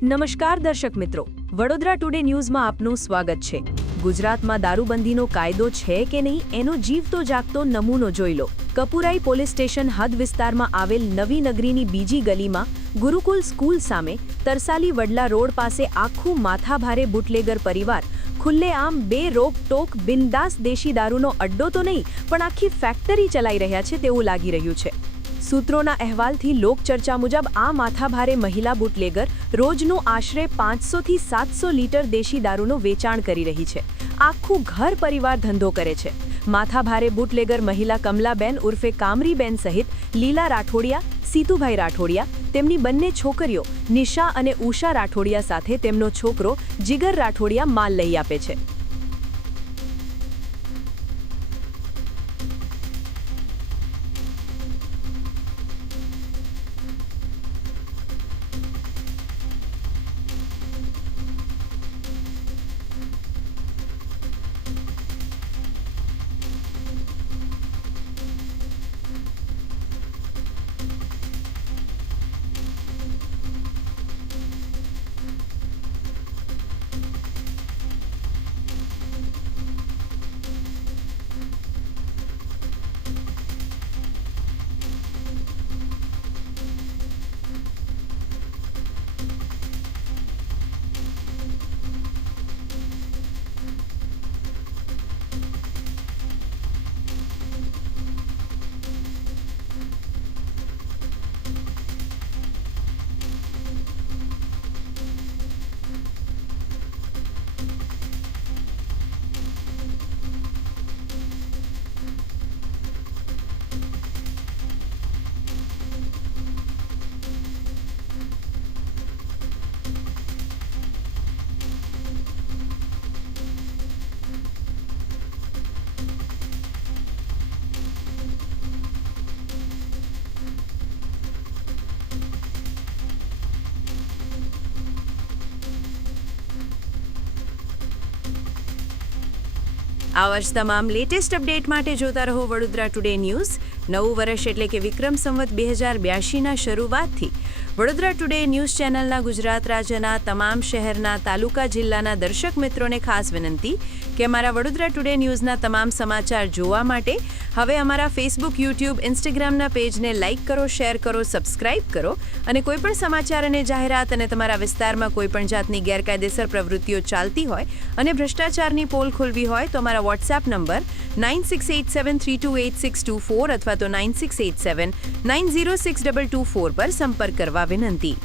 નમસ્કાર દર્શક મિત્રો, વડોદરા ટુડે ન્યૂઝમાં આપનું સ્વાગત છે। ગુજરાતમાં દારૂબંધીનો કાયદો છે કે નહીં એનો જીવતો જાગતો નમૂનો જોઈ લો। કપુરાઈ પોલીસ સ્ટેશન હદ વિસ્તારમાં આવેલ નવી નગરીની બીજી ગલીમાં ગુરુકુલ સ્કૂલ સામે તરસાલી વડલા રોડ પાસે આખું માથાભારે બુટલેગર પરિવાર ખુલ્લેઆમ બે રોકટોક બિંદાસ દેશી દારૂનો અડ્ડો તો નહીં પણ આખી ફેક્ટરી ચલાઈ રહ્યા છે તેવું લાગી રહ્યું છે। સૂત્રોના અહેવાલથી લોકચર્ચા મુજબ આ માથાભારે મહિલા બુટલેગર રોજનું આશરે 500 થી 700 લીટર દેશી દારૂનું વેચાણ કરી રહી છે। આખું ઘર પરિવાર ધંધો કરે છે। માથાભારે બુટલેગર મહિલા કમલાબેન ઉર્ફે કામરીબેન સહિત લીલા રાઠોડિયા, સીતુભાઈ રાઠોડિયા, તેમની બંને છોકરીઓ નિશા અને ઉષા રાઠોડિયા સાથે તેમનો છોકરો જીગર રાઠોડિયા માલ લઈ આપે છે। આવા જ તમામ લેટેસ્ટ અપડેટ માટે જોતા રહો વડોદરા ટુડે ન્યૂઝ। નવું વર્ષ એટલે કે વિક્રમ સંવત 2082ના શરૂઆતથી વડોદરા ટુડે ન્યૂઝ ચેનલના ગુજરાત રાજ્યના તમામ શહેરના, તાલુકા, જિલ્લાના દર્શક મિત્રોને ખાસ વિનંતી કે અમારા વડોદરા ટુડે ન્યૂઝના તમામ સમાચાર જોવા માટે હવે અમારા ફેસબુક, યુટ્યુબ, ઇન્સ્ટાગ્રામના પેજને લાઇક કરો, શેર કરો, સબસ્ક્રાઇબ કરો અને કોઈપણ સમાચાર અને જાહેરાત અને તમારા વિસ્તારમાં કોઈપણ જાતની ગેરકાયદેસર પ્રવૃત્તિઓ ચાલતી હોય અને ભ્રષ્ટાચારની પોલ ખોલવી હોય તો અમારા વોટ્સએપ નંબર 9687328624 અથવા તો 9687906224 પર સંપર્ક કરવા વિનંતી।